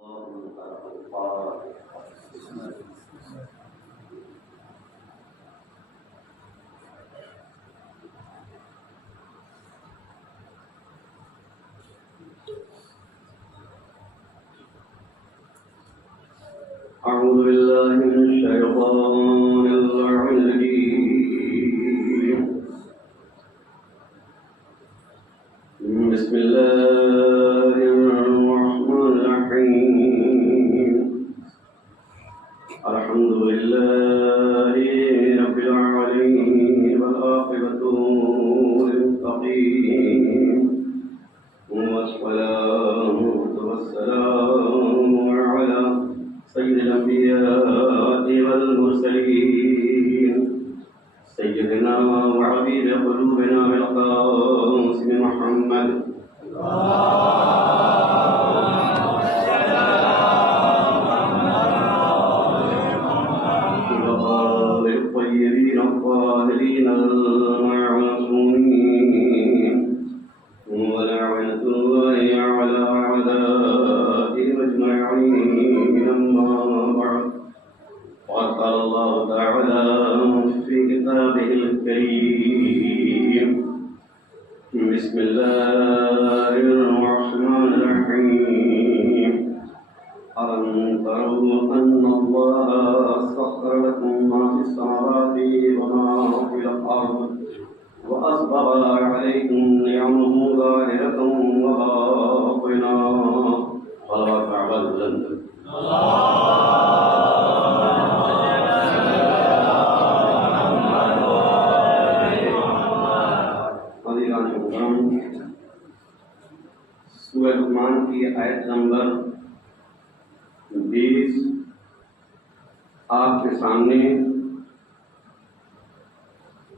أعوذ بالله من الشيطان الرجيم. بسم الله الرحمن الرحيم. الحمد لله رب العالمين والعاقبة للمتقين والصلاة والسلام على سيد الأنبياء والمرسلين سيدنا وحبيب قلوبنا بالقاسم محمد وآل الطيبين الطاهرين المعصومين ولعنة الله على أعدائهم أجمعين. أما بعد فقد قال الله تعالى في كتابه الكريم: بسم الله الرحمن الرحيم. ألم تروا أن الله سخر لكم ما في السماوات وما في الأرض وأسبغ عليكم نعمه ظاهرة وباطنة فلا تعبدن. سورہ لقمان کی آیت نمبر 20 آپ کے سامنے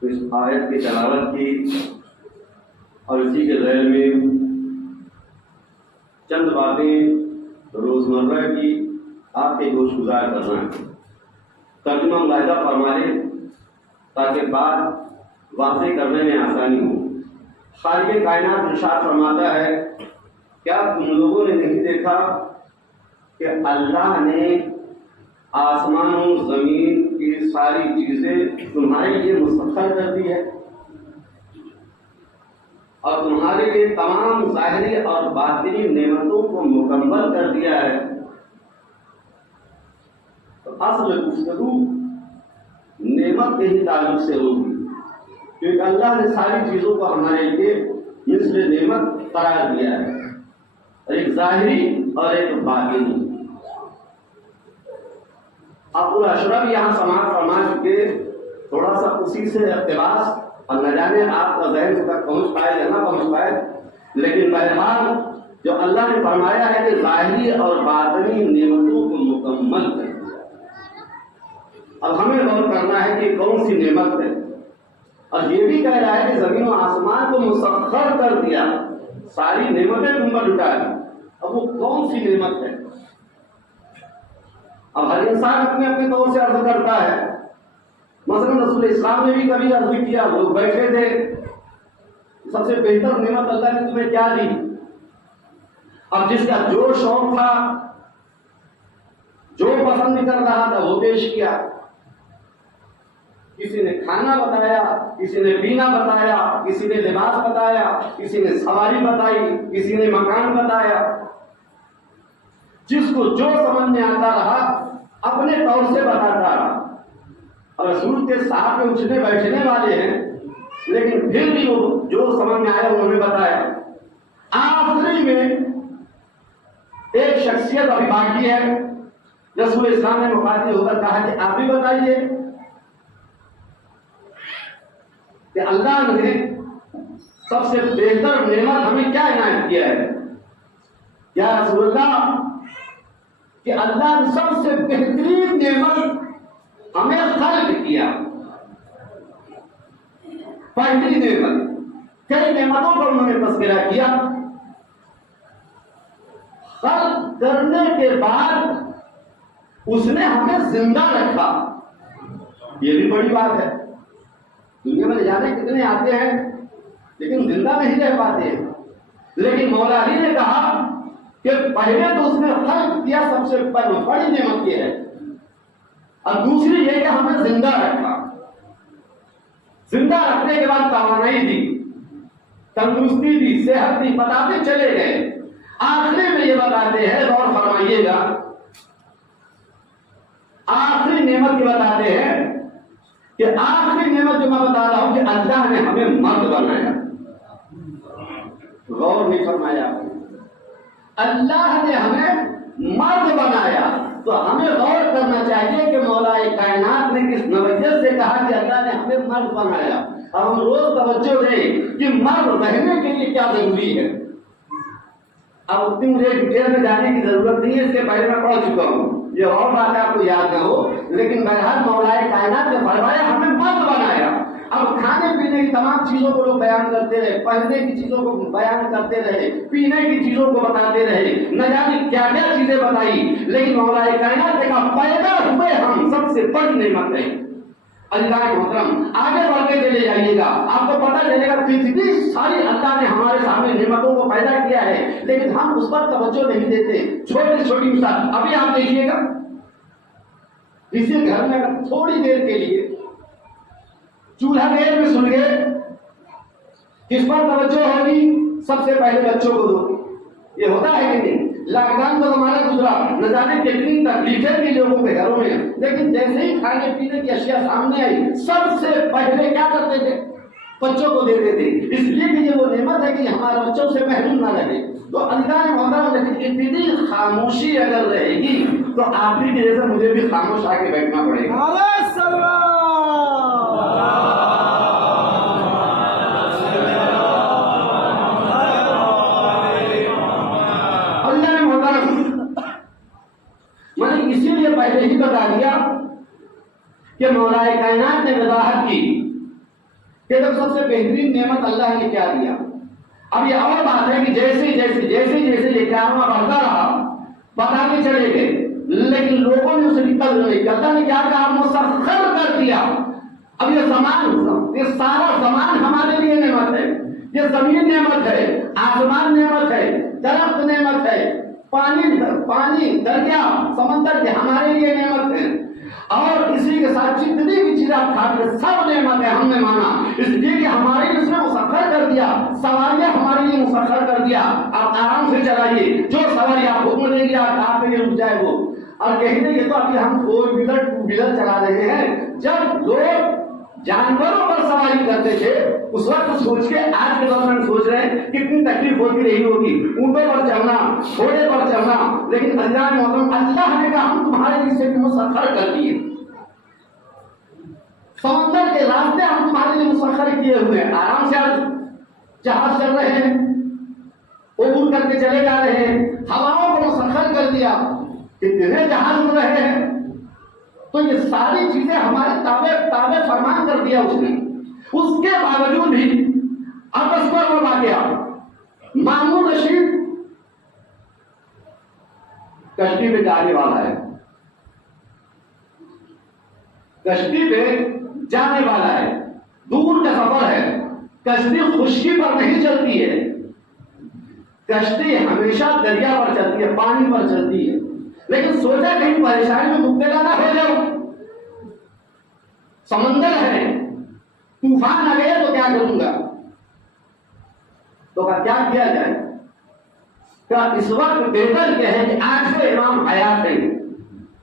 اس آیت کی تلاوت کی اور اسی کے ذیل میں چند باتیں روزمرہ کی آپ کے گوش گزار کرنا ہے. ترجمہ ملاحظہ فرما لیں تاکہ بات واضح کرنے میں آسانی ہو. خالق کائنات ارشاد فرماتا ہے: کیا تم لوگوں نے نہیں دیکھا کہ اللہ نے آسمان و زمین کی ساری چیزیں تمہارے لیے مسخر کر دی ہے اور تمہارے لیے تمام ظاہری اور باطنی نعمتوں کو مکمل کر دیا ہے؟ تو اصل گفتگو نعمت کے ہی تعلق سے ہوگی، کیونکہ اللہ نے ساری چیزوں کو ہمارے لیے مثل نعمت قرار دیا ہے، ایک ظاہری اور ایک باطنی. ابو اشرف یہاں سماعت فرما چکے، تھوڑا سا اسی سے اقتباس، اور نہ جانے آپ کا ذہن تک پہنچ پائے یا نہ پہنچ پائے، لیکن بہرحال جو اللہ نے فرمایا ہے کہ ظاہری اور باطنی نعمتوں کو مکمل کر دیا. اب ہمیں غور کرنا ہے کہ کون سی نعمت ہے، اور یہ بھی کہہ رہا ہے کہ زمین و آسمان کو مسخر کر دیا، ساری نعمتیں تم پر لٹا دی. اب وہ کون سی نعمت ہے؟ اب ہر انسان اپنے اپنے طور سے عرض کرتا ہے. مثلا رسول اسلام نے بھی کبھی عرض کیا، لوگ بیٹھے تھے، سب سے بہتر نعمت اللہ نے تمہیں کیا دی؟ اب جس کا جو شوق تھا، جو پسند کر رہا تھا، وہ پیش کیا. کسی نے کھانا بتایا، کسی نے پینا بتایا، کسی نے لباس بتایا، کسی نے سواری بتائی، کسی نے مکان بتایا. جس کو جو سمجھ میں آتا رہا اپنے طور سے بتاتا رہا. اور رسول کے ساتھ میں اٹھنے بیٹھنے والے ہیں، لیکن پھر بھی وہ جو سمجھ میں آیا انہوں نے بتایا. آخری میں ایک شخصیت ابھی باقی ہے. رسول اسلام نے مخاطب ہو کر کہا کہ آپ بھی بتائیے کہ اللہ نے سب سے بہتر نعمت ہمیں کیا عنایت کیا ہے؟ یا رسول اللہ کہ اللہ نے سب سے بہترین نعمت ہمیں خلق کیا. پہلی نعمت، کئی نعمتوں پر انہوں نے تذکرہ کیا. خلق کرنے کے بعد اس نے ہمیں زندہ رکھا. یہ بھی بڑی بات ہے. دنیا میں جانے کتنے آتے ہیں لیکن زندہ نہیں رہ پاتے ہیں. لیکن مولا علی نے کہا کہ پہلے تو اس نے خلق کیا سب سے بڑی نعمت یہ ہے، اور دوسری یہ کہ ہمیں زندہ رکھا، زندہ رکھنے کے بعد توانائی دی، تندرستی دی، صحت دی، بتاتے چلے گئے۔ آخری میں یہ بتاتے ہیں، غور فرمائیے گا، آخری نعمت یہ بتاتے ہیں کہ آخری نعمت جو میں بتا رہا ہوں کہ اللہ نے ہمیں مرد بنایا۔ غور نہیں فرمایا، اللہ نے ہمیں مرد بنایا، تو ہمیں غور کرنا چاہیے کہ مولا کائنات نے کس نوعیت سے کہا کہ اللہ نے ہمیں مرد بنایا، اور ہم روز توجہ دیں کہ مرد رہنے کے لیے کیا ضروری ہے۔ اب اتنی مجھے ڈیٹیل میں جانے کی ضرورت نہیں ہے، اس کے پہلے میں پڑھ چکا ہوں، یہ اور بات آپ کو یاد نہ ہو، لیکن بہرحال مولا کائنات نے فرمایا ہمیں مرد بنایا۔ اب کھانے پینے کی تمام چیزوں کو لوگ بیان کرتے رہے، پہننے کی چیزوں کو بیان کرتے رہے، پینے کی چیزوں کو بتاتے رہے، نہ جانے کیا کیا چیزیں بتائی، لیکن مولا کائنات نے کہا پیدا ہوئے ہم سب سے بڑی نعمت ہے۔ اللہ محترم آگے بڑھتے چلے جائیے گا، آپ کو پتہ چلے گا کتنی ساری اللہ نے ہمارے سامنے نعمتوں کو پیدا کیا ہے، لیکن ہم اس پر توجہ نہیں دیتے۔ چھوٹی چھوٹی مثال ابھی آپ دیکھیے گا، کسی گھر میں تھوڑی دیر کے لیے چولہا دیر میں سن گئے، کس پر توجہ ہوگی؟ سب سے پہلے بچوں کو دو۔ یہ ہوتا ہے کہ نہیں؟ لاک ڈاؤن تو ہمارا گزرا، نہ جانے کتنی تکلیفیں بھی لوگوں کے گھروں میں، لیکن جیسے ہی کھانے پینے کی اشیاء سامنے آئی سب سے پہلے کیا کرتے تھے؟ بچوں کو دے دیتے، اس لیے کہ یہ وہ نعمت ہے کہ ہمارے بچوں سے محروم نہ رہے۔ تو اللہ نے محترم لیکن اتنی خاموشی اگر رہے گی تو آپ بھی جیسے مجھے بھی خاموش آ کے بیٹھنا پڑے گا۔ اسی لیے پہلے ہی بتا دیا کہ مولا کائنات نے وضاحت کی کہ جب سب سے بہترین نعمت اللہ نے کیا دیا۔ اب یہ اور بات ہے کہ جیسے یہ کارواں بڑھتا رہا بتاتے چلے گئے، لیکن لوگوں نے اسے قدر نہیں کیا۔ اللہ نے کیا کہا؟ مسخر کر دیا۔ اب یہ زمان، یہ سارا زمان ہمارے لیے نعمت ہے، یہ زمین نعمت ہے، آسمان نعمت ہے، درخت نعمت ہے، پانی دریا سمندر کے ہمارے لیے نعمت ہے، اور اسی کے ساتھ جتنی بھی چیزیں آپ کھاتے ہیں سب نعمت ہے، ہم نے مانا، اس لیے کہ ہمارے لیے اس نے مسخر کر دیا، سواریاں ہمارے لیے مسخر کر دیا۔ آپ آرام سے چلائیے، جو سواری آپ حکم دیں گے آپ کے لیے رک جائے وہ، اور کہیں گے تو ابھی ہم 4 ویلر 2 ویلر چلا رہے ہیں، جب لوگ جانوروں پر سواری کرتے تھے اس وقت سوچ کے آج کے دور میں سوچ رہے ہیں کتنی تکلیف ہوتی رہی ہوگی، اونٹوں پر چلنا، گھوڑے پر چلنا، لیکن اللہ محترم اللہ نے کہا ہم تمہارے لیے سے مسخر کر دیے، سمندر کے راستے ہم تمہارے لیے مسخر کیے ہوئے ہیں، آرام سے آج جہاز چل رہے ہیں، عبور کر کے چلے جا رہے ہیں، ہواؤں کو مسخر کر دیا، کتنے جہاز اڑ رہے ہیں، تو یہ ساری چیزیں ہمارے تابع فرمان کر دیا اس نے۔ اس کے باوجود بھی آپس پر وہ واقعہ، مامون رشید کشتی پہ جانے والا ہے، کشتی پہ جانے والا ہے، دور کا سفر ہے، کشتی خشکی پر نہیں چلتی ہے، کشتی ہمیشہ دریا پر چلتی ہے، پانی پر چلتی ہے، لیکن سوچا کہیں پریشانی میں مبتلا نہ ہو جاؤ، سمندر ہے، طوفان آ گیا تو کیا کروں گا؟ تو کیا کیا جائے؟ کہا اس وقت بہتر کیا ہے کہ آج سے امام حیات ہے،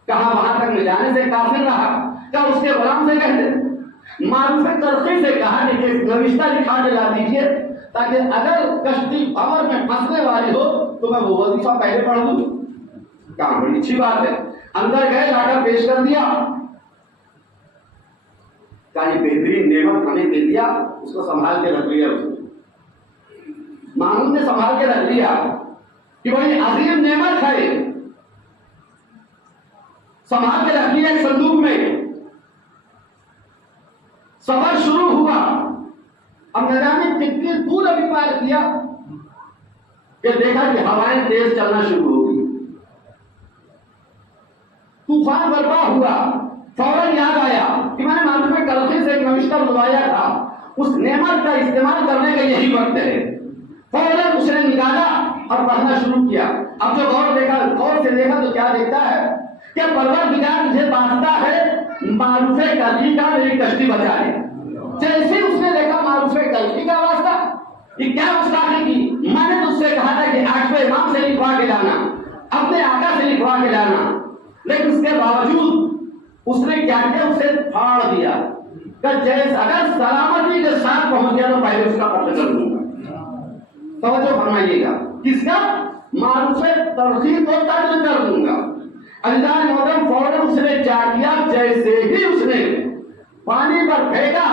کہا وہاں تک میں جانے سے کافر رہا، کہا اس کے غلام سے کہہ دے، معروف ترقی سے کہا کہ نوشتہ لکھا کے لا دیجیے تاکہ اگر کشتی بھنور میں پھنسنے والی ہو تو میں وہ وظیفہ پہلے پڑھ دوں۔ کہا بڑی اچھی بات ہے، اندر گئے، لا کر پیش کر دیا، کہا یہ بہترین نعمت ہمیں دے دیا، اس کو سنبھال کے رکھ لیا، مامون نے سنبھال کے رکھ لیا کہ بڑی عظیم نعمت ہے، سنبھال کے رکھ لیا ایک صندوق میں۔ سفر شروع ہوا، اب نہ جانے کتنی دور ابھی پار کیا کہ دیکھا کہ ہوائیں تیز چلنا شروع ہو گئی، طوفان برپا ہوا، فوراً یاد آیا کہ میں نے معلوم میں کلفی سے ایک نوشتہ بلوایا تھا، اس نعمت کا استعمال کرنے کا یہی وقت ہے، فوراً اس نے نکالا اور پڑھنا شروع کیا. اب جو غور سے دیکھا تو کیا دیکھتا ہے کہ پروردگار مجھے واسطہ ہے معروف کلبی کا میری کشتی بچا لے. جیسے اس نے دیکھا معروف کلبی کا واسطہ، یہ کیا گستاخی کی. میں نے تجھ سے کہا تھا کہ 8ویں امام سے لکھوا کے لانا، اپنے آقا سے لکھوا کے لانا، لیکن اس کے باوجود اس نے کیا کیا، اسے پھاڑ دیا کہ جیسے اگر سلامتی کے ساتھ پہنچ گیا تو پہلے اس کا قتل کر دوں گا. توجہ فرمائیے گا، کس کا؟ معروف ترغیب کو قتل کر دوں گا. اللہ نے محترم فوراً اس نے کیا کیا، جیسے ہی اس نے پانی پر پھینکا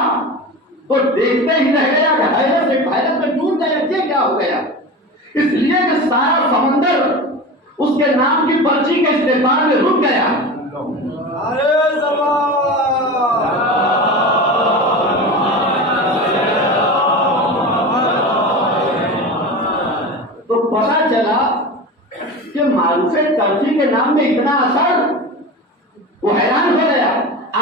تو دیکھتے ہی رہ گیا کہ حیرت میں ڈوب گیا. یہ کیا ہو گیا؟ اس لیے کہ سارا سمندر اس کے نام کی پرچی کے استقبال میں رک گیا. تو پتا چلا کہ معروف ترجیح کے نام میں اتنا اثر، وہ حیران ہو گیا.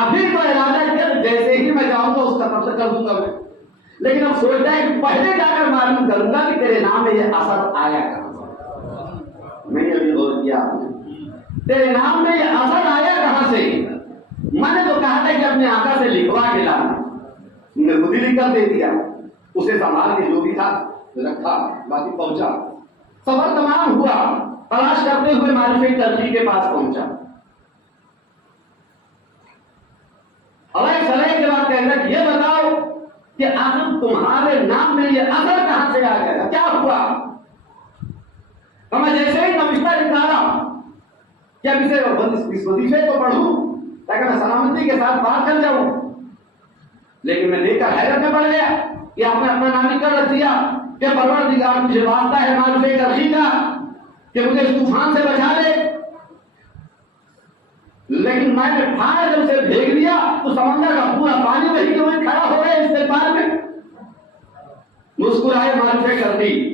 ابھی تو ارادہ کیا جیسے ہی میں جاؤں گا اس کا قتل کر دوں گا میں، لیکن اب سوچتا ہے کہ پہلے جا کر معلوم کروں گا کہ تیرے نام میں یہ اثر آیا کہاں سے. میں نے ابھی غور کیا آپ نے، تیرے نام میں یہ اثر آیا کہاں سے؟ میں نے تو کہا تھا کہ اپنے آقا سے لکھوا کے لانا، نے خود ہی لکھ کر دے دیا. اسے سنبھال کے جو بھی تھا رکھا، باقی پہنچا. سفر تمام ہوا، تلاش کرتے ہوئے معرفت ترجیح کے پاس پہنچا. علیہ السلام کے بعد کہنے لگا یہ بتاؤ کہ آخر تمہارے نام میں یہ اثر کہاں سے آ گیا، کیا ہوا؟ میں جیسے ہی نوشتہ نکالا کہ اب اس وظیفے کو پڑھوں تاکہ میں سلامتی کے ساتھ بات کر جاؤں، لیکن میں دیکھ کر حیرت میں پڑ گیا کہ آپ نے اپنا نام ہی کر رکھ دیا کہ پروردگار مجھے واسطہ ہے معروف ترغیب کا کہ مجھے اس طوفان سے بچا لے. لیکن میں نے پھاڑ جب سے پھینک دیا تو سمندر کا پورا پانی وہی کے وہیں کھڑا ہو گیا استقبال میں. مسکرائے معروف ترغیب،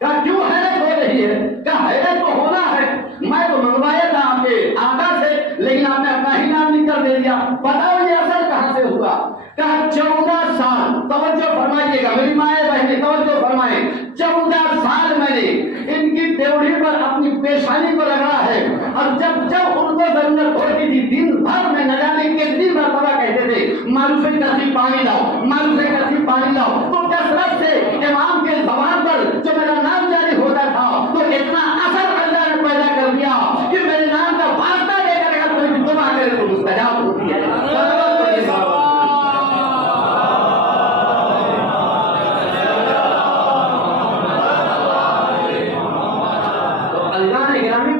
کہا کیوں حیرت ہو رہی ہے؟ کہا حیرت تو ہونا ہے، میں تو منگوایا تھا آپ کے آقا سے، لیکن آپ نے اپنا ہی نام لکھ کر دے دیا. بتاؤ یہ اثر کہاں سے ہوا؟ کہا 14 سال، توجہ فرمائیے گا میری مائیں بہنیں، توجہ فرمائیں. 14 سال میں نے ان کی ڈیوڑی پر اپنی پیشانی کو رگڑا ہے، اور جب ان کو ضرورت ہوتی تھی دن بھر میں نہ جانے کتنی مرتبہ کہتے تھے معروف ترغیب پانی لاؤ، معروف ترغیب پانی لاؤ. تو کثرت سے امام کے زبان پر جو میرا نام جاری ہوتا تھا تو اتنا اثر اللہ نے پیدا کر دیا کہ میرے نام کا واسطہ لے کر اگر کوئی بھی دعا کرے تو مستجاب ہوتی ہے.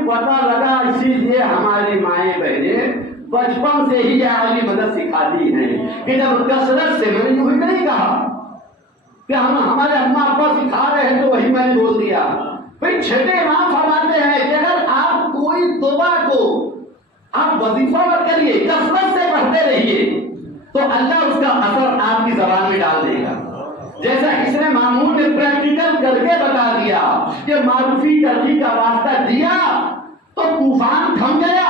پتا لگا اسی لیے ہماری مائیں بہنیں بچپن سے ہی یہ عالی مدد سکھاتی ہیں کہ جب کثرت سے، میں نے یوں ہی نہیں کہا کہ ہمارے اما ابا سکھا رہے ہیں تو وہی میں نے بول دیا. بھائی چھٹے امام فرماتے ہیں کہ اگر آپ کوئی دعا کو آپ وظیفہ مت کریے، کثرت سے پڑھتے رہیے تو اللہ اس کا اثر آپ کی زبان میں ڈال دے گا. جیسا اس نے مامون نے پریکٹیکل کر کے بتا دیا کہ معروفی ترغیب کا واسطہ دیا تو طوفان تھم گیا،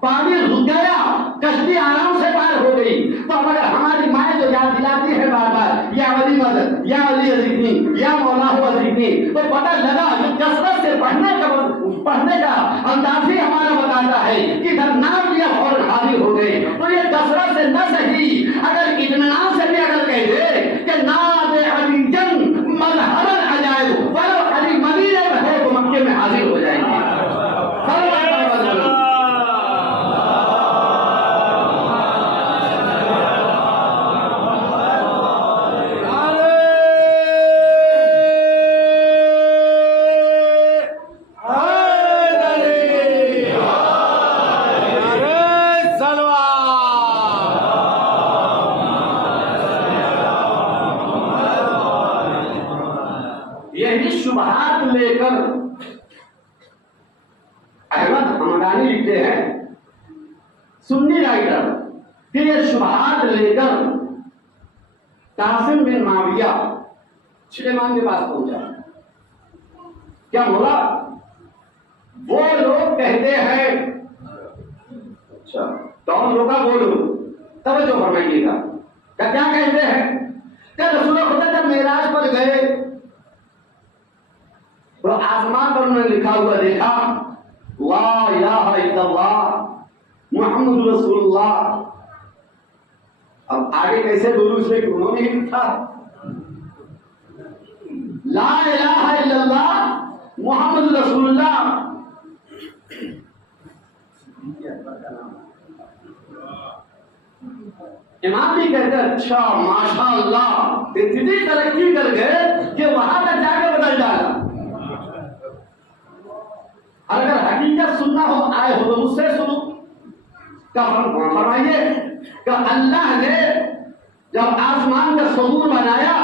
پانی رک گیا، کشتی آرام سے پار ہو گئی. تو اگر ہماری مائیں جو یاد دلاتی ہے بار بار یا ولی مدد یا ولی ازیقنی یا مولا ازیقنی، تو پتہ لگا کہ کثرت سے پڑھنے کا انداز ہی ہمارا بتاتا ہے کہ ادھر نام لیا فوراً حاضر ہو گئے. تو یہ کثرت سے نہ صحیح، اگر اطمینان سے بھی اگر کہہ دے کہ نام علی جن مظہر العجائب ولو علی مدینے میں ہو تو مکے میں حاضر ہو جائیں گے. شبہات لے کر احمد حمدانی لکھتے ہیں، سنی رائٹر، کہ یہ شبہات لے کر قاسم بن معاویہ چھٹے امام کے پاس پہنچا. کیا بولا؟ وہ لوگ کہتے ہیں، اچھا کون لوگ کا بولو، توجہ فرمائیے گا، کیا کہتے ہیں کہ رسول خدا جب معراج پر گئے تو تو آسمان پر انہوں نے لکھا ہوا دیکھا لا الہ الا اللہ محمد رسول اللہ. اب آگے کیسے بولوں اس میں کہ انہوں نے لکھا لا الہ الا اللہ محمد رسول اللہ. امام بھی کہتے ہیں اچھا ماشاء اللہ اتنی ترقی کر گئے کہ وہاں تک جا کے بدل جائے. اگر حقیقت سننا ہو آئے ہو تو مجھ سے سنو. کیا فرمائیے کہ اللہ نے جب آسمان کا ثبوت بنایا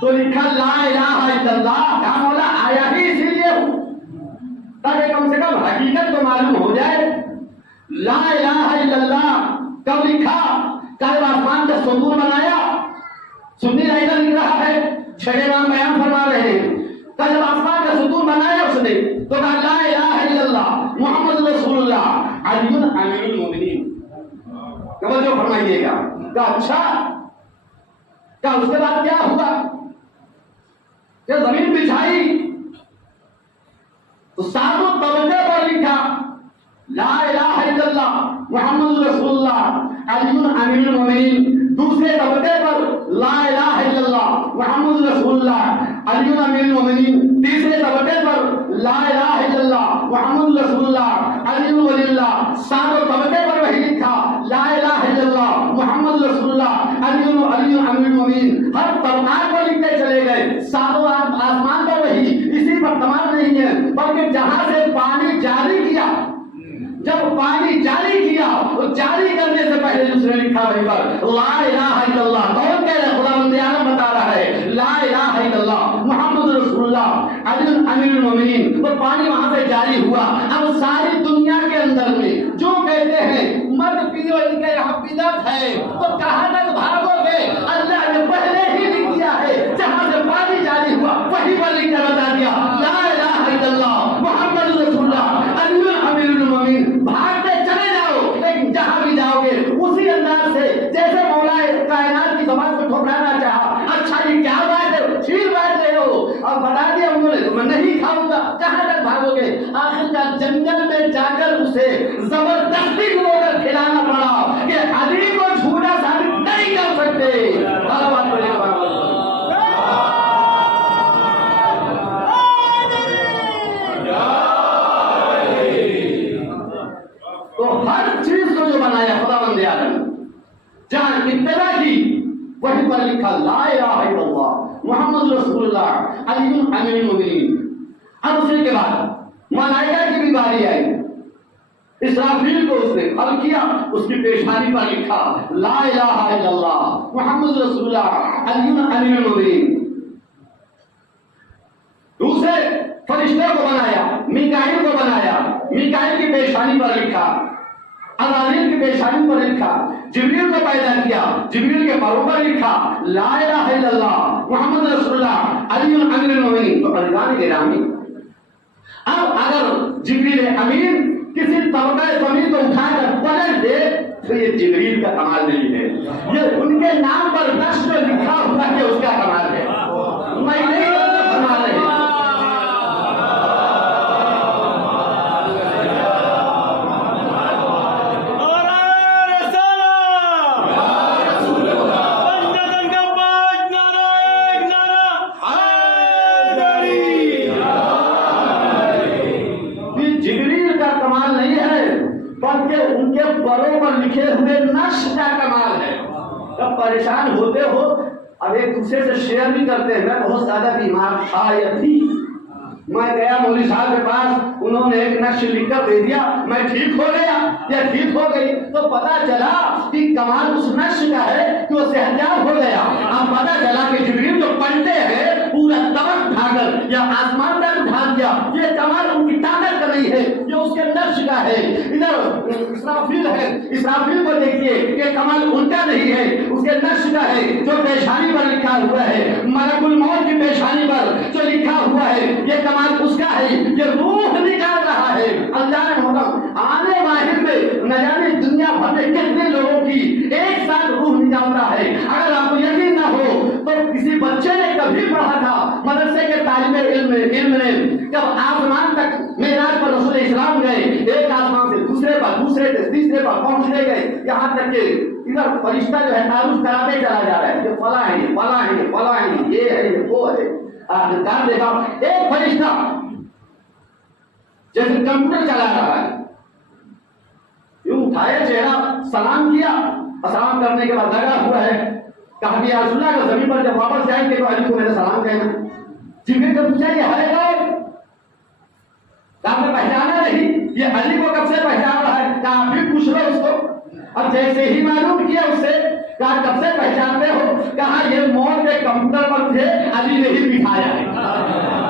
تو لکھا لا الہ الا اللہ. کیا مولا آیا ہی اسی لیے ہوں تاکہ کم سے کم حقیقت تو معلوم ہو جائے. لا الہ الا اللہ کب لکھا؟ کل آسمان کا ثبوت بنایا. سنی رائٹر لکھ رہا ہے چھٹے امام بیان فرما رہے ہیں کل آسمان کا ثبوت بنایا اس نے تو کہا لا الہ الا اللہ محمد رسول اللہ علی امیر المومنین. توجہ فرمائیے گا کہ اچھا کیا اس کے بعد کیا ہوا کہ زمین بچھائی تو ساتوں طبقے پر لکھا لا الہ الا اللہ محمد رسول اللہ علی امیر المومنین. دوسرے طبقے پر لا الہ الا اللہ محمد رسول اللہ علی امیر المومنین. تیسرے طبقے پر لا الہ الا اللہ محمد رسول اللہ علی ولی اللہ. ساتوں طبقے پر وہی لکھا لا الہ الا اللہ محمد رسول اللہ علی امیر المومنین. ہر طبقات کو لکھتے چلے گئے. ساتوں آسمان پر وہی. اسی پر تمام نہیں ہے بلکہ جہاں سے پانی جاری کیا جب پانی جاری کیا تو جاری کرنے سے پہلے دوسرے لکھا وہیں پر لا الہ الا اللہ. کون کہہ رہا ہے؟ خداوند عالم بتا رہا ہے لا الہ الا اللہ محمد رسول اللہ علی امیر المومنین. تو پانی وہاں سے جاری ہوا. اب ساری دنیا کے اندر میں جو کہتے ہیں مت پیو ان کے یہاں بدعت ہے تو کہاں تک بھاگو گے؟ اللہ نے پہلے ہی لکھ دیا ہے جہاں سے پانی جاری ہوا وہیں پر لکھ کر بتا دیا لا الہ الا اللہ محمد رسول اللہ علی امیر المومنین. بھاگتے چلے جاؤ لیکن جہاں بھی جاؤ گے اسی انداز سے جیسے مولا کائنات کی زبان کو ٹھکرانا چاہا. اچھا یہ کیا بات ہے؟ چھیل بیٹھ رہے ہو اور بتا دیا انہوں نے تو میں نہیں کھاؤں گا. کہاں تک بھاگو گے؟ آخر کا جنگل میں جا کر اسے زبردستی کو کر کھلانا پڑا کہ علی کو جھوٹا ثابت نہیں کر سکتے. تو ہر چیز کو جو بنایا خداوند عالم جہاں ابتدا کی وہیں پر لکھا لا الہ الا اللہ محمد رسول اللہ علی امیر المومنین. اب اسی کے بعد ملائکہ کی بھی باری آئی. اسرافیل کو اس نے کھڑا کیا اس کی پیشانی پر لکھا لا الہ الا اللہ محمد رسول اللہ علی امیر المومنین. دوسرے فرشتے کو بنایا میکائیل کو بنایا. میکائیل کی پیشانی پر لکھا عزرائیل کی پیشانی پر لکھا. جبریل کو پیدا کیا جبریل کے پروں پر لکھا لا الہ الا اللہ محمد رسول اللہ علی امیر المومنین. تو عزیزان گرامی اب اگر جبریل امین کسی طبقہ زمین کو اٹھا کر پلٹ دے تو یہ جبریل کا کمال نہیں ہے. یہ ان کے نام پر نقش میں لکھا ہوا کہ اس کا کمال ہے. میں نہیں کمال ہے. ان کے پروں پر لکھے ہوئے نقش کا کمال ہے. جب پریشان ہوتے ہو اب ایک دوسرے سے شیئر بھی کرتے ہیں. میں بہت زیادہ بیمار تھا یا تھی میں گیا مولوی صاحب کے پاس انہوں نے ایک نقش لکھ کر دے دیا میں ٹھیک ہو گیا یا ٹھیک ہو گئی تو پتا چلا کہ کمال اس نقش کا ہے کہ وہ صحتیاب ہو گیا. اب پتا چلا کہ جبریل جو پلٹے ہیں پورا طبق اٹھا کر یا آسمان تک اٹھا دیا یہ کمال ان کی طاقت کا نہیں ہے یہ اس کے نقش کا ہے. ادھر اسرافیل ہے اسرافیل کو دیکھیے کہ کمال ان کا نہیں ہے اس کے نقش کا ہے جو پیشانی پر لکھا ہوا ہے. ملک الموت کی پیشانی پر جو لکھا ہوا ہے یہ کمال اس کا ہے. یہ روح نکال رہا ہے. اللہ نے محترم آنے واحد میں نہ جانے دنیا بھر میں کتنے لوگوں کی ایک ساتھ روح نکالتا ہے. اگر آپ کو یقین نہ ہو تو کسی بچے نے کبھی پڑھا تھا مدرسے کے طالب علم علم نے جب آسمان تک معراج پر رسول اسلام گئے، ایک آسمان سے دوسرے پر، دوسرے سے تیسرے پر پہنچتے گئے، یہاں تک کہ ادھر فرشتہ جو ہے تعارف کراتے چلا جا رہا ہے، یہ فلاں ہے، یہ فلاں ہے، یہ فلاں ہے، یہ ہے، یہ وہ ہے۔ آخرکار دیکھا ایک فرشتہ جیسے کمپیوٹر چلا رہا ہے، یوں اٹھایا چہرہ، سلام کیا، سلام کرنے کے بعد لگا ہوا ہے، کہا کہ یا رسول اللہ زمین پر جب واپس جائیں گے تو علی کو میرا سلام کہنا۔ جبریل نے پوچھا یہ ہے کون؟ آپ نے پہچانا نہیں، یہ علی کو کب سے پہچان رہا ہے؟ کہا آپ بھی پوچھ رہے اس کو۔ اب جیسے ہی معلوم کیا اس سے، کہا کب سے پہچانتے ہو؟ کہا یہ موت کے کمپیوٹر پر مجھے علی نے ہی بٹھایا ہے۔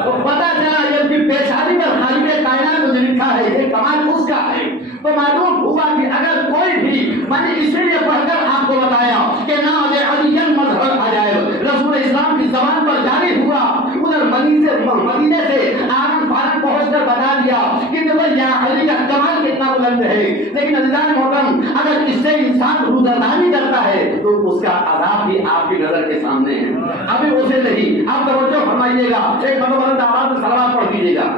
تو پتا چلا یہ کی پیشانی میں خالق کائنات نے لکھا ہے، یہ کمال اس کا ہے۔ تو معلوم ہوا کہ اگر کوئی بھی، میں نے اسی لیے پڑھ کر آپ کو بتایا کہ نہ علی مظہر عجائب رسول اسلام کی زبان پر جاری ہوا، ادھر مدینے سے آنگ فارغ پہنچ کر بتا دیا کہ یہاں علی کا کمال کتنا بلند ہے۔ لیکن اللہ محترم اگر اس سے انسان روزردانی کرتا ہے تو اس کا عذاب بھی آپ کی نظر کے سامنے ہے۔ ابھی اسے نہیں، آپ توجہ فرمائیے گا، ایک بلند آواز میں صلوات پڑھ دیجیے گا۔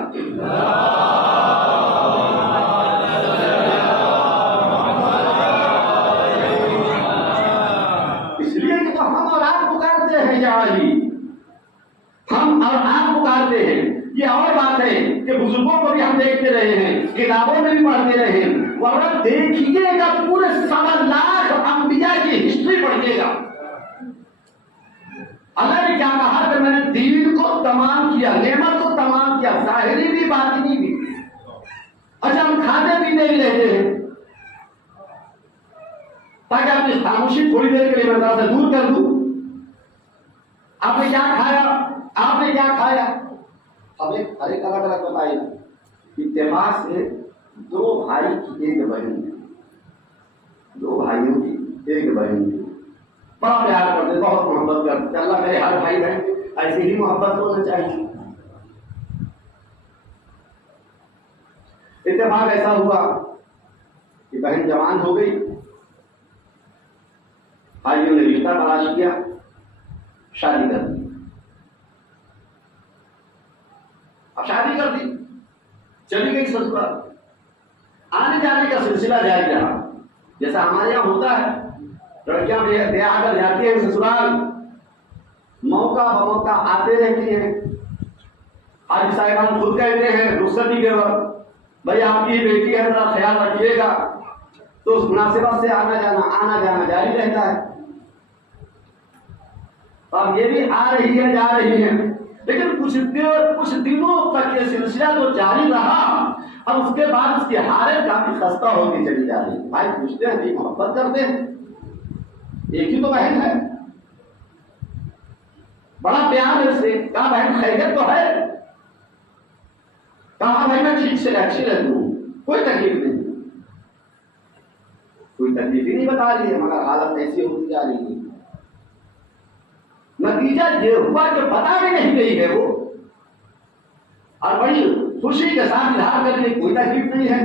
ہم اور آپ پکارتے ہیں، یہ اور بات ہے کہ بزرگوں کو بھی ہم دیکھتے رہے ہیں، کتابوں میں بھی پڑھتے رہے ہیں، ورنہ دیکھیے گا پورے 1.25 لاکھ انبیاء کی ہسٹری پڑھیے گا۔ اللہ نے کیا کہا کہ میں نے دین کو تمام کیا، نعمت کو تمام کیا، ظاہری بھی باطنی بھی۔ اچھا ہم کھاتے پیتے بھی رہتے ہیں تاکہ اپنی خاموشی تھوڑی دیر کے لیے میں ذرا سے دور کر دوں۔ آپ نے کیا کھایا؟ آپ نے کیا کھایا؟ ہمیں ہر ایک الگ الگ بتائیے۔ اتفاق سے 2 بھائی کی ایک بہن تھی، 2 بھائیوں کی ایک بہن تھی، بڑا پیار کرتے، بہت محبت کرتے۔ اللہ میرے ہر بھائی بہن ایسی ہی محبت ہونا چاہیے۔ اتفاق ایسا ہوا کہ بہن جوان ہو گئی، بھائیوں نے رشتہ تلاش کیا، شادی کر دی۔ اب شادی کر دی، چلی گئی سسرال، آنے جانے کا سلسلہ جاری رہا۔ جیسا ہمارے یہاں ہوتا ہے، لڑکیاں بیاہ کر جاتی ہیں سسرال، موقع بموقع آتے رہتی ہیں۔ حاجی صاحبان خود کہتے ہیں رخصتی کے وقت، بھائی آپ کی بیٹی ہے ذرا خیال رکھیے گا، تو اس مناسبت سے آنا جانا جاری رہتا ہے۔ اب یہ بھی آ رہی ہے جا رہی ہے، لیکن کچھ دنوں تک یہ سلسلہ تو جاری رہا۔ اب اس کے بعد اس کی حالت کافی خستہ ہوتی چلی جا رہی ہے۔ بھائی پوچھتے ہیں نہیں محبت کرتے ہیں، ایک ہی تو بہن ہے، بڑا پیار ہے اس سے، کہا بہن خیریت تو ہے؟ کہا بھائی میں ٹھیک سے اچھی رہتی ہوں، کوئی تکلیف نہیں، کوئی تکلیف ہی نہیں بتا رہی ہے، مگر حالت ایسی ہوتی جا رہی ہے۔ نتیجہ یہ ہوا کہ پتا بھی نہیں گئی ہے وہ، اور بڑی خوشی کے ساتھ اظہار کرنے کی کوئی تکلیف نہیں ہے۔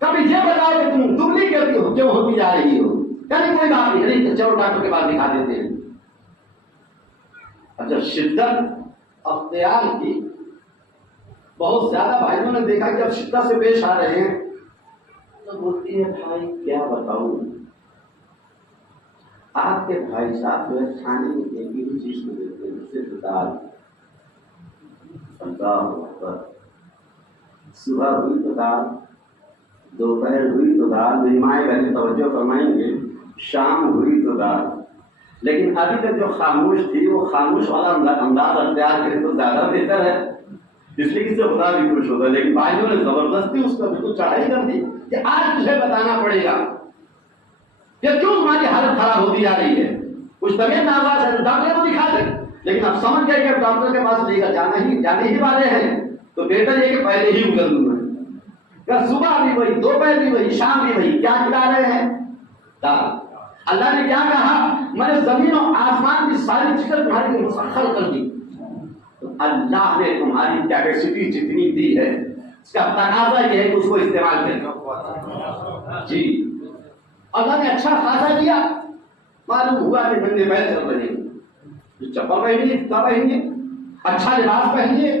کبھی یہ بتاؤ کہ تم دبلی کیوں ہوتی جا رہی ہو؟ کبھی کوئی بات نہیں، چلو ڈاکٹر کے پاس دکھا دیتے ہیں۔ اب جب شدت اختیار کی، بہت زیادہ بھائیوں نے دیکھا کہ اب شدت سے پیش آ رہے ہیں، تو بولتی ہے بھائی کیا بتاؤں، آپ کے بھائی صاحب جو ہے کھانے میں ایک ہی چیز کو دیتے ہیں، صرف دال۔ صبح ہوئی تو دال، دوپہر ہوئی تو دال، میری مائیں بہنیں توجہ فرمائیں گے، شام ہوئی تو دال۔ لیکن ابھی تک جو خاموش تھی وہ خاموش والا انداز اختیار کرے تو زیادہ بہتر ہے، اس لیے اس سے خدا بھی خوش ہوتا ہے۔ لیکن بھائیوں نے زبردستی اس کو بالکل چڑھائی کر دی کہ آج تجھے بتانا پڑے گا کہ کیوں تمہاری حالت خراب ہوتی جا رہی ہے۔ کچھ طبیعت ناراض ہے ڈاکٹر کو دکھا دیں، لیکن اب سمجھ گئے کہ اب ڈاکٹر کے پاس لے کر جانے ہی والے ہیں، تو بہتر یہ کہ پہلے ہی گزر دوں میں۔ صبح بھی وہی، دوپہر بھی وہی، شام بھی وہی، کیا کھلا رہے ہیں؟ دال۔ اللہ نے کیا کہا؟ میں نے زمین و آسمان کی ساری چیزیں تمہارے لیے مسخر کر دی۔ تو اللہ نے تمہاری کیپیسٹی جتنی دی ہے اس کا تقاضا یہ ہے کہ اس کو استعمال کریں۔ جی اللہ نے اچھا خاصا دیا، معلوم ہوا کہ بندے پیر چل رہے ہیں، جو چپل پہنیے، جوتا پہنیے، اچھا لباس پہنیے،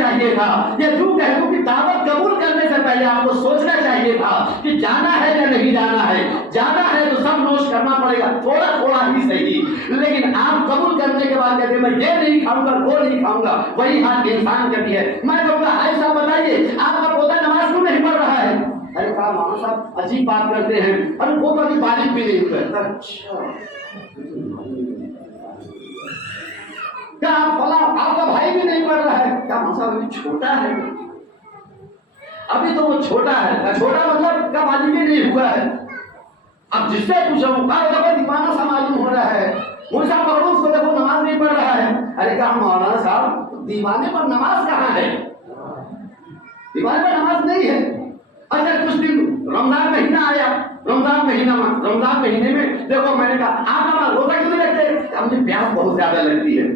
چاہیے تھا، یہ جو کہہ دوں کہ دعوت قبول کرنے سے پہلے آپ کو سوچنا چاہیے تھا کہ جانا ہے یا نہیں جانا ہے. جانا ہے تو سب نوش کرنا پڑے گا، تھوڑا تھوڑا ہی صحیح، لیکن آپ قبول کرنے کے بعد کہتے ہیں میں یہ نہیں کھاؤں گا وہ نہیں کھاؤں گا. وہی حال انسان کرتی ہے. میں کہوں گا بھائی صاحب بتائیے آپ کا پوتا نماز کیوں نہیں پڑھ رہا ہے؟ ارے کہا مولانا صاحب عجیب بات کرتے ہیں، ارے وہ تو ابھی بالغ بھی نہیں ہوئے. اچھا کیا آپ کا بھائی بھی نہیں پڑھ رہا ہے؟ کیا مولانا صاحب ابھی چھوٹا ہے، ابھی تو وہ چھوٹا ہے. چھوٹا مطلب کیا بالغ بھی نہیں ہوا ہے؟ اب جس سے پوچھا ہوں دیوانہ سا معلوم ہو رہا ہے، وہ صاحب پڑھو اس کو دیکھو نماز نہیں پڑھ رہا ہے. ارے کہا مولانا صاحب دیوانے پر نماز کہاں ہے؟ دیوانے پر نماز نہیں ہے. اچھا کچھ دن رمضان مہینہ آیا، رمضان مہینے میں دیکھو میں نے کہا آپ نماز روزہ کیوں نہیں رکھتے؟ مجھے پیاس بہت زیادہ لگتی ہے.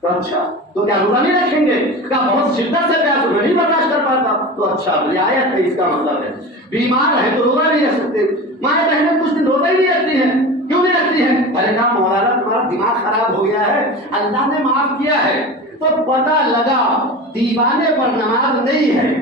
تو اچھا تو کیا روزہ نہیں رکھیں گے؟ کہا بہت شدت سے پیاس میں نہیں برداشت کر پاتا. تو اچھا رعایت ہے، اس کا مطلب ہے بیمار ہے تو روزہ نہیں رکھ سکتے. مائیں بہنیں کچھ دن روزہ ہی نہیں رکھتی ہیں، کیوں نہیں رکھتی ہیں؟ ارے کہا مولانا تمہارا دماغ خراب ہو گیا ہے، اللہ نے معاف کیا ہے. تو پتہ لگا دیوانے پر نماز نہیں ہے.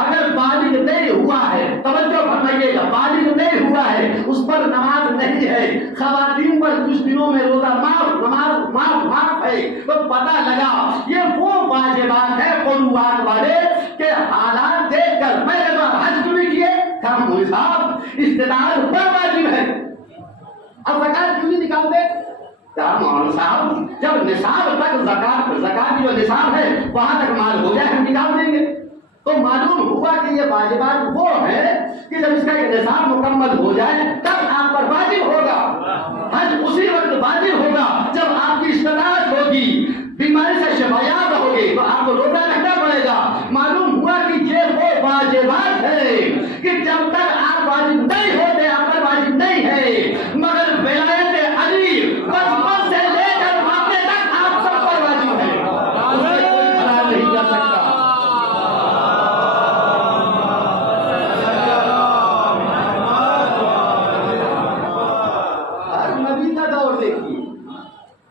اگر بالغ نہیں ہوا ہے، توجہ فرمائیے گا، بالغ نہیں ہوا ہے اس پر نماز نہیں ہے. خواتین پر کچھ دنوں میں روزہ معاف، نماز معاف ہے. تو پتہ لگا یہ وہ واجبات ہے قربات والے کہ حالات دیکھ کر میں نے حج کیوں نہیں کیے؟ کہا مولوی صاحب استطاعت پر واجب ہے. اب زکات کیوں نہیں نکالتے؟ کہا مولانا صاحب جب نصاب تک زکات کی جو نصاب ہے وہاں تک مال ہو جائے ہم نکال دیں گے. تو معلوم ہوا کہ یہ واجبات وہ ہے کہ جب اس کا ایک نصاب مکمل ہو جائے تب آپ پر واجب ہوگا. حج اسی وقت واجب ہوگا جب آپ کی استطاعت ہوگی، بیماری سے شفایاب ہوگی تو آپ کو روزہ رکھنا پڑے گا. معلوم ہوا کہ یہ وہ واجبات ہے کہ جب تک آپ واجب نہیں ہوتے آپ پر واجب نہیں ہے، مگر ولایت علی بچپن سے لے کر مرنے تک آپ سب پر واجب ہے، اسے کوئی بنا نہیں کر سکتا.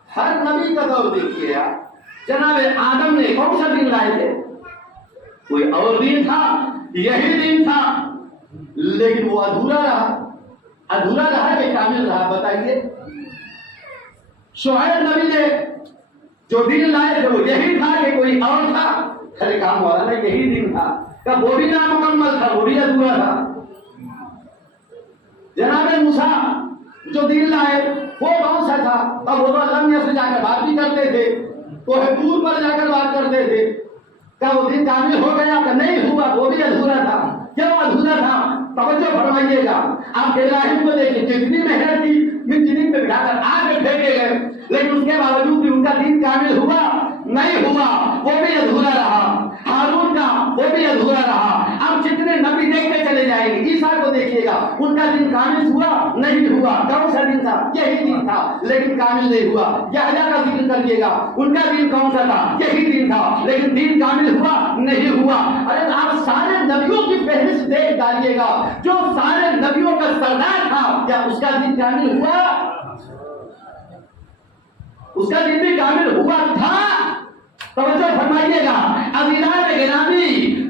ہر نبی کا دور دیکھیے آپ. جناب آدم نے کون سا دین لائے تھے؟ کوئی اور دین تھا، یہی دین تھا، لیکن وہ ادھورا رہا کہ کامل رہا؟ بتائیے. شعیب نبی نے جو دین لائے تھے وہ یہی تھا کہ کوئی اور تھا؟ ارے کام مولانا یہی دین تھا. کہ وہ بھی نامکمل تھا، وہ بھی ادھورا تھا. جناب موسیٰ جو دین لائے وہ کون سا تھا؟ اب وہ تو اللہ سے جا کر بات بھی کرتے تھے، کوہ طور پر جا کر بات کرتے تھے. کیا وہ دین کامل ہو گیا کہ نہیں ہوا؟ وہ بھی ادھورا تھا. کیوں ادھورا تھا؟ توجہ فرمائیے گا. آپ ابراہیم کو دیکھیں، جتنی محنت کی زمین پہ بٹھا کر آگ میں پھینکے گئے، لیکن اس کے باوجود بھی ان کا دین کامل ہوا نہیں ہوا، وہ بھی ادھورا رہا. ہارون کا وہ بھی ادھورا رہا. اب جتنے نبی دیکھتے چلے جائیں گے. عیسیٰ کو دیکھیے گا، ان کا دین کامل ہوا نہیں ہوا. کون سا دین تھا؟ یہی دین تھا لیکن کامل نہیں ہوا. یحییٰ کا ذکر کریے گا، ان کا دین کون سا تھا؟ یہی دین تھا لیکن دین کامل ہوا نہیں ہوا. ارے آپ سارے نبیوں کی فہرست دیکھ ڈالیے گا، جو سارے نبیوں کا سردار تھا کیا اس کا دین کامل ہوا؟ اس کا دین بھی کامل ہوا تھا. توجہ فرمائیے گا. عزیزان گرامی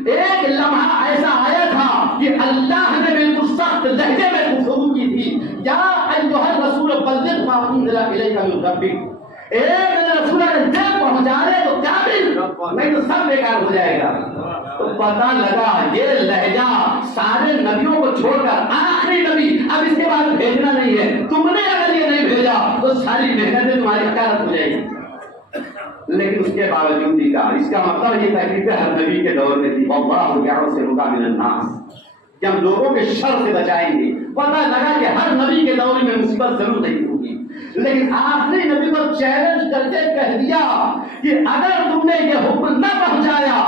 ایک لمحہ ایسا آیا تھا کہ اللہ نے بالکل سخت لہجے میں گفتگو کی تھی. یا ایھا الرسول بلغ ما انزل الیک من ربک. ایک رسول جب پہنچا دے تو کامل، نہیں تو سب بیکار ہو جائے گا. تو پتہ لگا یہ لہجہ سارے نبیوں کو چھوڑ کر آخری نبی اب اس کے بعد بھیجنا نہیں ہے. تم نے اگر یہ نہیں بھیجا تو ساری محنتیں تمہاری حقارت ہو جائے گی. لیکن اس کے باوجود بھی کہا، اس کا مطلب یہ تحقیق ہر نبی کے دور میں تھی. واللہ یعصمک سے من الناس، کہ ہم لوگوں کے شر سے بچائیں گے. پتہ لگا کہ ہر نبی کے دور میں مصیبت ضرور نہیں ہوگی، لیکن آخری نبی کو چیلنج کر کے کہہ دیا کہ اگر تم نے یہ حکم نہ پہنچایا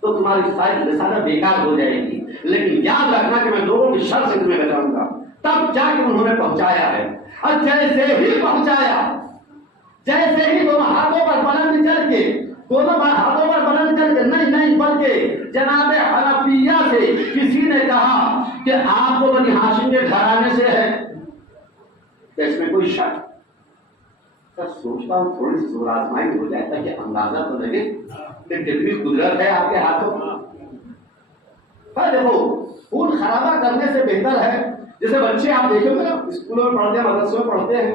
تو تمہاری ساری رسالت بیکار ہو جائے گی. لیکن یاد رکھنا کہ میں لوگوں کے شر سے تمہیں بچاؤں گا. تب جا کے انہوں نے پہنچایا ہے. اور جیسے ہی پہنچایا، جیسے ہی دونوں ہاتھوں پر بلند کر کے نہیں بلکہ جناب حنفیہ سے کسی نے کہا کہ آپ کو بنی ہاشم کے گھرانے سے ہے، کہ اس میں کوئی شک؟ سوچتا ہوں تھوڑی سی زور آزمائی ہو جائے تاکہ اندازہ تو لگے. کہ کتنی قدرت ہے آپ کے ہاتھوں میں. دیکھو خون خرابہ کرنے سے بہتر ہے، جیسے بچے آپ دیکھو گے نا اسکولوں میں پڑھتے ہیں، مدرسوں میں پڑھتے ہیں،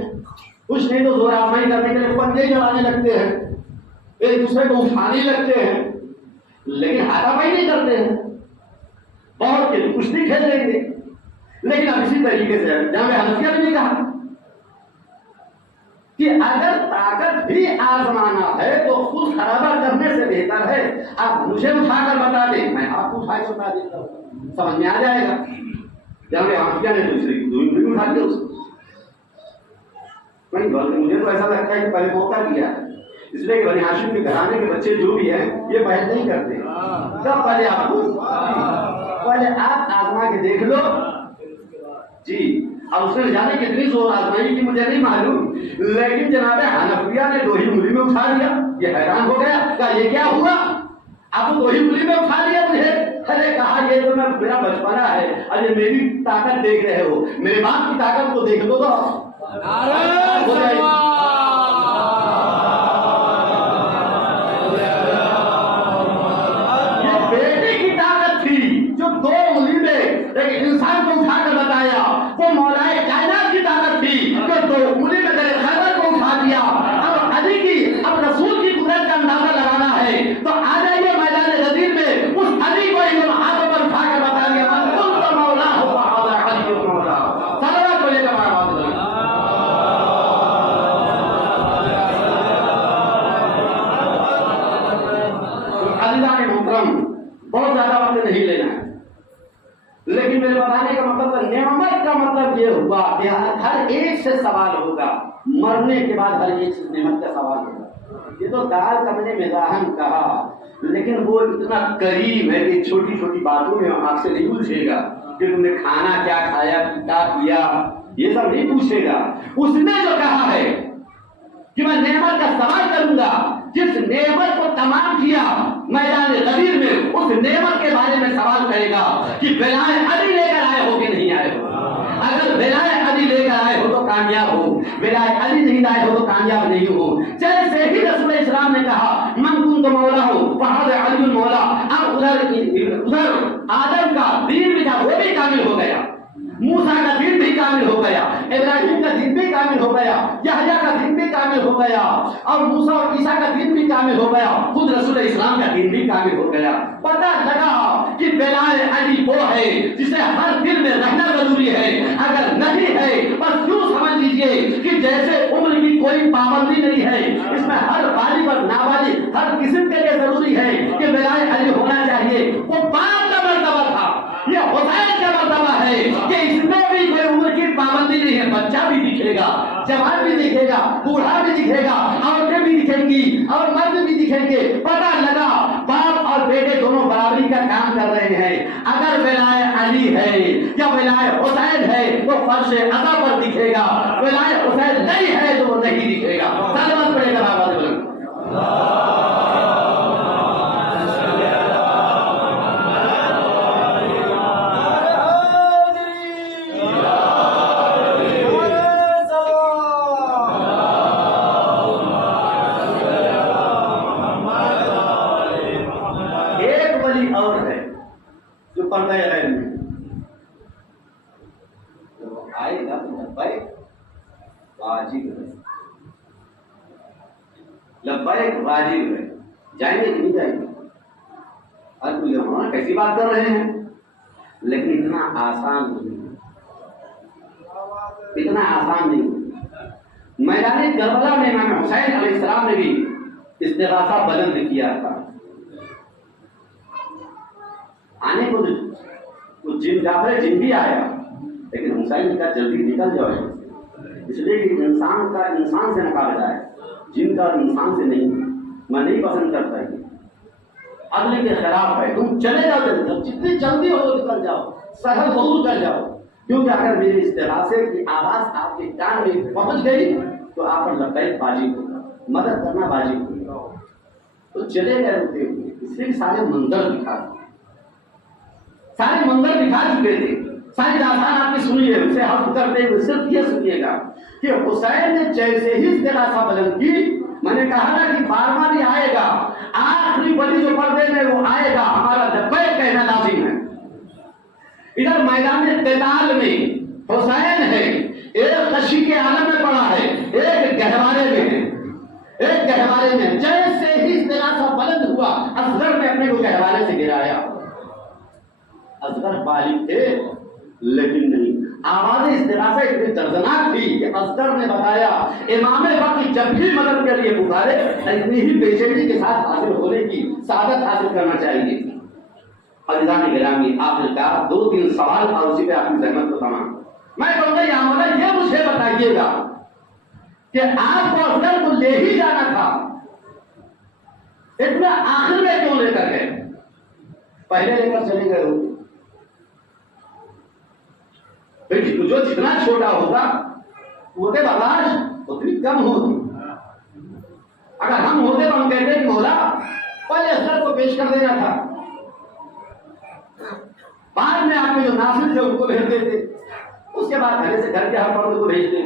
کچھ نہیں تو زور آزمائی کرنے کے لیے پنجے جڑانے لگتے ہیں، ایک دوسرے کو اٹھانے لگتے ہیں، لیکن ہاتھا پائی نہیں کرتے ہیں. بہت کے کشتی کھیل لیں گے. لیکن اب اسی طریقے سے جناب حنفیہ نے بھی کہا کہ اگر طاقت بھی آزمانا ہے تو خود خرابہ کرنے سے بہتر ہے آپ مجھے اٹھا کر بتا دیں، میں آپ کو اٹھا کے بتا دیتا ہوں، سمجھ میں آ جائے گا. جناب حنفیہ نے دوسری بھی اٹھا دیا اس کو. مجھے تو ایسا لگتا ہے کہ پہلے موقع دیا ہے، اس لیے کہ بنی ہاشم کے گھرانے کے بچے جو بھی ہیں یہ پہل نہیں کرتے. کب پہلے آپ کو پہلے آپ آزما کے دیکھ لو جی. اب اس نے جانے کتنی زور آزمائی کی مجھے نہیں معلوم، لیکن جناب حنفیہ نے دو ہی انگلی میں اٹھا لیا. یہ حیران ہو گیا کہ یہ کیا ہوا، آپ دو ہی انگلی میں اٹھا لیا مجھے. ارے کہا یہ تو میرا بچپنا ہے، اور یہ میری طاقت دیکھ رہے ہو، میرے باپ کی طاقت کو دیکھ لو تو انسان کو اٹھا کر بتایا. وہ مولا کائنات کی طاقت تھی جو دو انگلی میں در خیبر کو اٹھا دیا. اب علی کی اب رسول کی قدرت کا اندازہ لگانا ہے تو آ جائیے میدان غدیر میں، اس علی کو ایک ہاتھوں پر اٹھا کر بتا دیا من کنت مولا ہو فہذا علی مولا. صلوات کو لے کر عزیزان محترم بہت زیادہ وقت نہیں لینا ہے، لیکن میرے بتانے کا مطلب نعمت کا مطلب یہ ہوا کہ ہر ایک سے سوال ہوگا، مرنے کے بعد ہر ایک سے نعمت کا سوال ہوگا. یہ تو دال کمرے میں مزاحم کہا، لیکن وہ اتنا قریب ہے کہ چھوٹی چھوٹی باتوں میں آپ سے نہیں پوچھے گا کہ تم نے کھانا کیا کھایا، کیا کیا، یہ سب نہیں پوچھے گا. اس نے جو کہا ہے کہ میں نعمت کا سوال کروں گا، جس نعمت کو تمام کیا میدان غدیر میں، اس نعمت کے بارے میں سوال کرے گا کہ بلائے علی لے کر آئے ہو کہ نہیں آئے ہو. اگر بلائے علی لے کر آئے ہو تو کامیاب ہو، بلائے علی نہیں لائے ہو تو کامیاب نہیں ہو. جیسے ہی رسول اسلام نے کہا من کنت مولا ہو فہذا علی المولا، اب ادھر آدم کا دین بھی تھا، وہ بھی کامل ہو گیا، موسیٰ کا دین بھی کامل ہو گیا، ابراہیم کا دین بھی کامل ہو گیا، یحییٰ کا دین بھی کامل ہو گیا، اور موسیٰ اور عیسیٰ کا دین بھی کامل ہو گیا، خود رسول اسلام کا دین بھی کامل ہو گیا. پتہ لگا کہ بلائے علی وہ ہے جسے ہر دل میں رہنا ضروری ہے. اگر نہیں ہے بس یوں سمجھ لیجئے کہ جیسے عمر کی کوئی پابندی نہیں ہے، اس میں ہر بالغ اور نابالغ ہر قسم کے لیے ضروری ہے کہ بلائے علی ہونا چاہیے. وہ باپ کا مرتبہ تھا، یہ حسین کا مرتبہ ہے کہ اس میں بھی کوئی عمر کی پابندی نہیں ہے. بچہ بھی دکھے گا، جوان بھی دکھے گا، بوڑھا بھی دکھے گا، عورتیں بھی دکھیں گی اور مرد بھی دکھیں گے. پتہ لگا باپ اور بیٹے دونوں برابری کا کام کر رہے ہیں. اگر ولائے علی ہے یا ولائے حسین ہے تو فرش عطا پر دکھے گا، ولائے حسین نہیں ہے تو وہ نہیں دکھے گا. سلام پڑے گا آواز بلند. لبیک واجب ہے، جائیں گے کہ نہیں جائیں گے؟ اب یہاں کیسی بات کر رہے ہیں، لیکن اتنا آسان نہیں، اتنا آسان نہیں. میدان کربلا میں امام حسین علیہ السلام نے بھی استغاثہ بلند کیا تھا. آنے کو جن جعفر جن بھی آیا، لیکن حسین کا جلدی نکل جاؤ، اس لیے کہ انسان کا انسان سے مقابلہ ہے، جن کا انسان سے نہیں. میں نہیں پسند کرتا ہے، عدل کے خلاف ہے. تم چلے جاؤ جلدی، جتنی جلدی ہو نکل جاؤ، سرحد ضرور کر جاؤ، کیونکہ اگر میرے استغاثے کی آواز آپ کے کان میں پہنچ گئی تو آپ پر لبیک واجب ہوگا، مدد کرنا واجب ہوگا. تو چلے گئے ہوتے ہوئے، اس لیے سارے منظر دکھا چکے تھے. ساری داستان آپ نے سنی ہے، اسے حفظ کرتے ہوئے صرف یہ سنیے گا کہ حسین نے جیسے ہی استغاثہ بلند کی میں نے کہا نا کہ 12واں بھی آئے گا، آخری ولی جو پردے میں وہ آئے گا، ہمارا لبیک کہنا لازم ہے۔ ادھر میدان قتال میں حسین ہے، ایک خشی کے عالم میں پڑا ہے، ایک گہوارے میں ہے، ایک گہوارے میں جیسے ہی استغاثہ بلند ہوا اصغر نے اپنے کو گہوارے سے گرایا۔ اصغر بالغ تھے لیکن نہیں، آواز استغاثہ اتنی دردناک تھی کہ اصغر نے بتایا امام وقت جب بھی مدد کے لیے پکارے اتنی ہی بے چینی کے ساتھ حاضر ہونے کی سعادت حاصل کرنا چاہیے۔ عزیزان گرامی، آخر کار 2-3 سوال تھا، اسی پہ آپ کی زحمت کو تمام میں کہوں گا یا مولا یہ مجھے بتائیے گا کہ آپ کو اصغر کو لے ہی جانا تھا، اتنا آخر میں کیوں لے کر گئے؟ پہلے لے کر چلے گئے ہو جو جتنا چھوٹا ہوگا وہ برداشت اتنی کم ہوگی۔ اگر ہم ہوتے تو ہم کہتے کہ مولا پہلے اصغر کو پیش کر دینا تھا، بعد میں آپ کے جو ناصر تھے ان کو بھیج دیتے، اس کے بعد گھر سے گھر کے ہر فرد کو بھیجتے،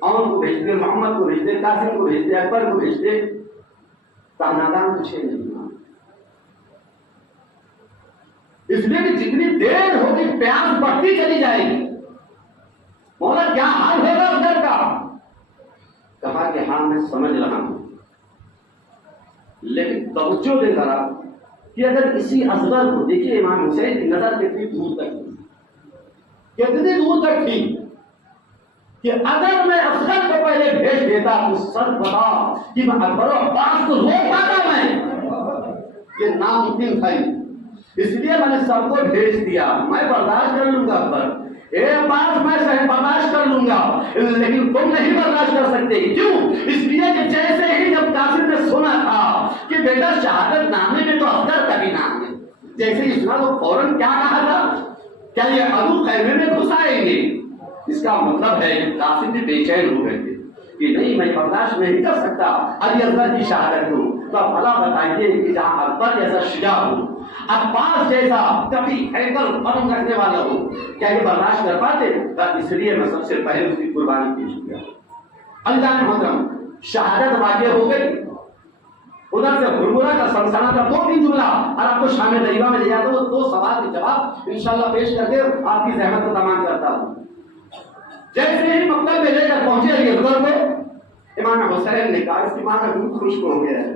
اون کو بھیجتے، محمد کو بھیجتے، قاسم کو بھیجتے، اکبر کو بھیجتے، نادان کچھ نہیں۔ اس لیے کہ جتنی دیر ہوگی پیاس بڑھتی چلی جائے گی۔ مولا کیا حال ہوگا اصغر کا؟ کہا کہ ہاں میں سمجھ رہا ہوں، لیکن توجہ دے ذرا کہ اگر اسی اصغر کو دیکھیے، امام حسین کی نظر کتنی دور تک تھی، کتنی دور تک تھی کہ اگر میں اصغر کو پہلے بھیج دیتا تو سچ بتا کہ میں اکبر و عباس کو روک پاتا، میں یہ ناممکن تھا۔ اس لیے میں نے سب کو بھیج دیا، میں برداشت کر لوں گا اکبر، اے عباس میں سہ برداشت کر لوں گا، لیکن تم نہیں برداشت کر سکتے۔ کیوں؟ اس لیے کہ جیسے ہی جب قاسم نے سنا تھا کہ بیٹا شہادت نامے میں تو اصغر کا بھی نام ہے، جیسے ہی سنا تو فوراً کیا کہا تھا؟ کیا یہ ابو خیمے میں گھس آئیں گے؟ اس کا مطلب ہے کہ قاسم بھی بے چین ہو گئے تھے کہ نہیں میں برداشت نہیں کر سکتا علی اصغر کی شہادت کو۔ تو اب بھلا بتائیے کہ جہاں اکبر جیسا شجاع ہو، عباس جیسا کبھی ہیکل قدم رکھنے والا ہو، کیا یہ برداشت کر پاتے؟ اس لیے میں سب سے پہلے اس کی قربانی پیش کیا۔ اللہ محترم، شہادت واقع ہو گئی، ادھر سے ہرملہ کا سنسنا کا 2-3 جملہ اور آپ کو شام طیبہ میں لے جاتا ہوں، 2 سوال کے جواب انشاءاللہ پیش کر کے آپ کی زحمت کو تمام کرتا ہوں۔ جیسے ہی مکہ میں لے کر پہنچے علی اصغر کو، امام حسین نے کہا اس کی ماں کا دودھ خشک ہو گیا ہے،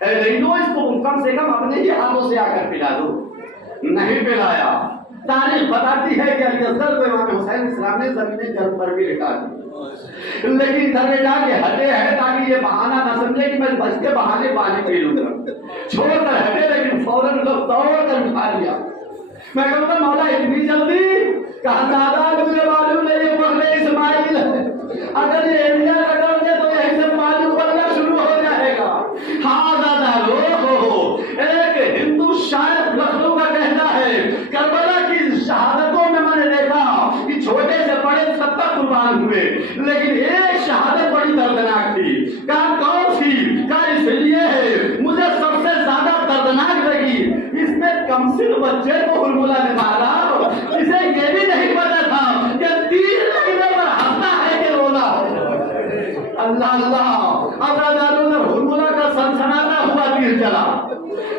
نہیں تو اس کو کم سے کم اپنے ہی ہاتھوں سے آ کر پلا دو۔ نہیں پلایا۔ تاریخ بتاتی ہے کہ علی اصغر کو امام حسین السلام نے زمین گرم پر بھی لٹا دی، لیکن گھر لٹا کے ہٹے ہیں تاکہ یہ بہانہ نہ سمجھے کہ میں بچ کے بہانے پانی پی لوں گا، چھوڑ کر ہٹے لیکن فوراً لوگ دوڑ کر اٹھا لیا۔ میں کہوں گا مولا اتنی جلدی؟ کہا دادا مجھے معلوم نہیں یہ بغل اسماعیل ہے، اگر یہ انڈیا رگڑ دے تو یہیں سے پانی ابلنا شروع ہو جائے گا۔ ہاں دادا رو، ایک ہندو شاعر لکھنؤ کا کہنا ہے کربلا کی شہادتوں میں نے دیکھا کہ چھوٹے سے بڑے 70 قربان ہوئے، لیکن ایک شہادت بڑی دردناک تھی۔ کہا کون سی؟ کہا اس لیے ہے مجھے سب سے زیادہ دردناک لگی، اس میں کمسن بچے کو ہرملہ نے مارا، اسے یہ بھی نہیں پتا تھا کہ تیر لگنے پر ہنسنا ہے کہ رونا ہے۔ اللہ اللہ، ابراداروں نے ہرملہ کا سنسناتا ہوا تیر چلا،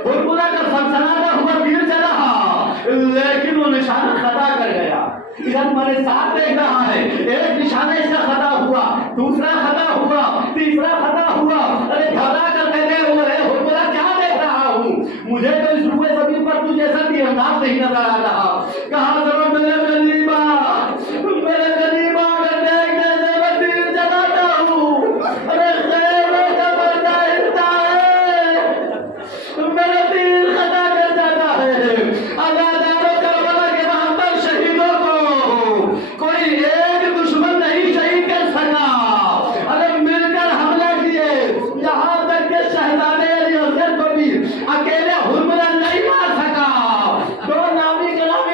ہرملہ کا سنسناتا ہوا تیر چلا، لیکن وہ نشانہ خطا کر گیا۔ ادھر میرے ساتھ دیکھ رہا ہے، ایک نشانہ اس کا خطا ہوا، دوسرا خطا ہوا، تیسرا خطا ہوا۔ ارے گھبرا کر کہتے ہوئے ہرملہ کیا دیکھ رہا ہوں، مجھے تو اس روئے زمین پر تو جیسا بھی انداز نہیں نظر آ رہا۔ کہا ضرور میرے قریبا اگر دیکھنے سے میں تیر چلاتا ہوں، ارے خیر کا بردہ ہلتا ہے، میرا تیر خطا کر جاتا ہے۔ ازاداروں کربلا کے بہتر شہیدوں کو کوئی ایک دشمن نہیں شہید کر سکا، ارے مل کر حملہ کیے، یہاں تک کہ شہزادے علی اصغر کو بھی اکیلے ہرملہ نہیں مار سکا۔ 2 نامی کلام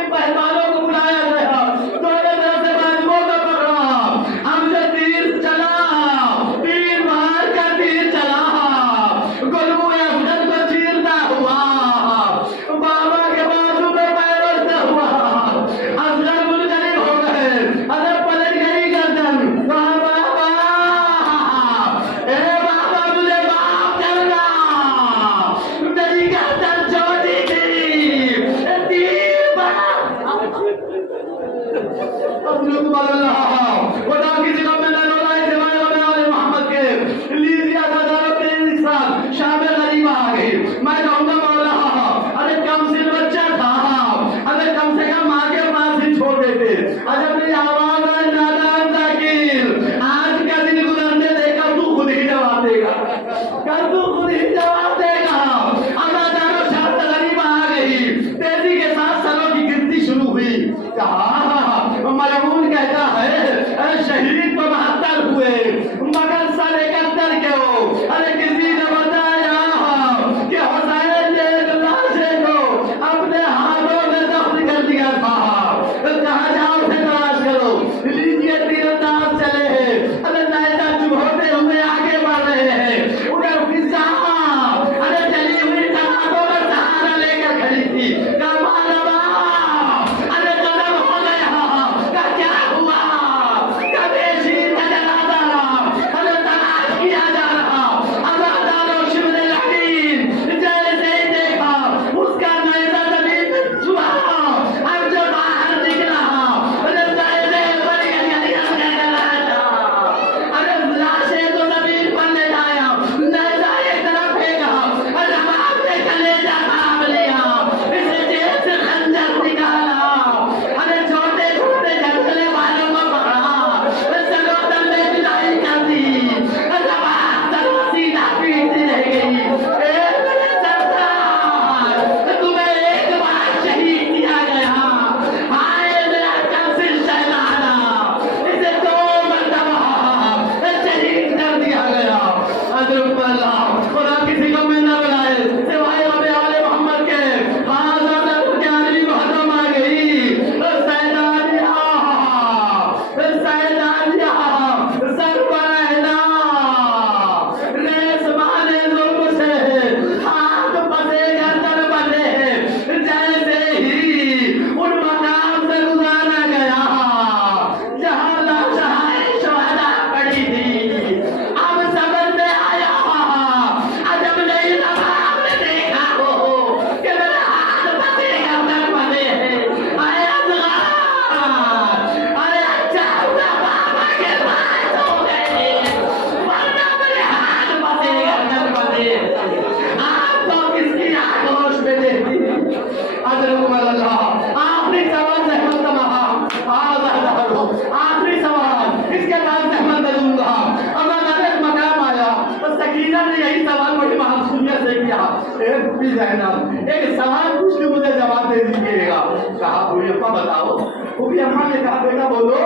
پھوپھی اماں نے کہا بیٹا بولو.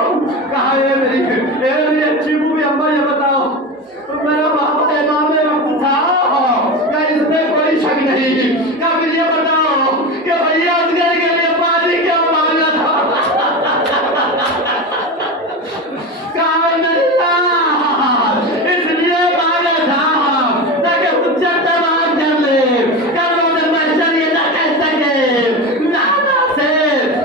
کہا اے میری اچھی پھوپھی اماں یہ بتاؤ میرا بابا امام وقت تھا کیا اس میں کوئی شک نہیں؟ کیا پھر یہ بتاؤ کہ بھیا اصغر کے لیے پانی کیوں مانگا تھا؟ کہا نہیں اس لیے مانگا تھا تاکہ حجت تمام کر لے کل روز محشر یہ نہ کہہ سکے لانا سے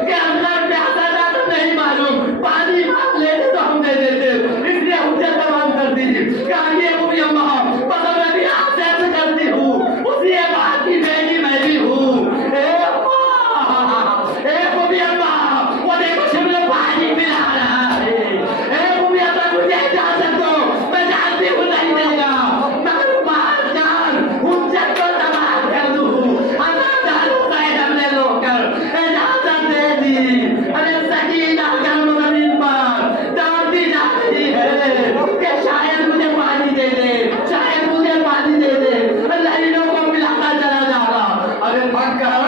کہ اللہ پیاسا تھا تو نہیں معلوم پانی مانگ لیتے تو ہم دے دیتے اس لیے حجت تمام کر دی. کہا یہ وہ بھی اماں بس میں بھی آپ سے عرض کرتی ہوں اسی بات کی بیٹی میں بھی ہوں. اے اماں اے وہ بھی اماں وہ دیکھو شملے پانی پلا رہا ہے. اے وہ بھی اماں مجھے اجازت دو میں جانتی ہوں نہیں دے گا مگر مار جان حجت کو تمام کر دوں. اللہ تعالیٰ سائے ہم نے لو کر اجازت دے دی. ارے سکینہ گرم زمین پر دوڑتی جا رہی ہے کہ شاید مجھے پانی دے دے شاید مجھے پانی دے دے. لہروں کو ملاتا چلا جا رہا. ارے بھگ کر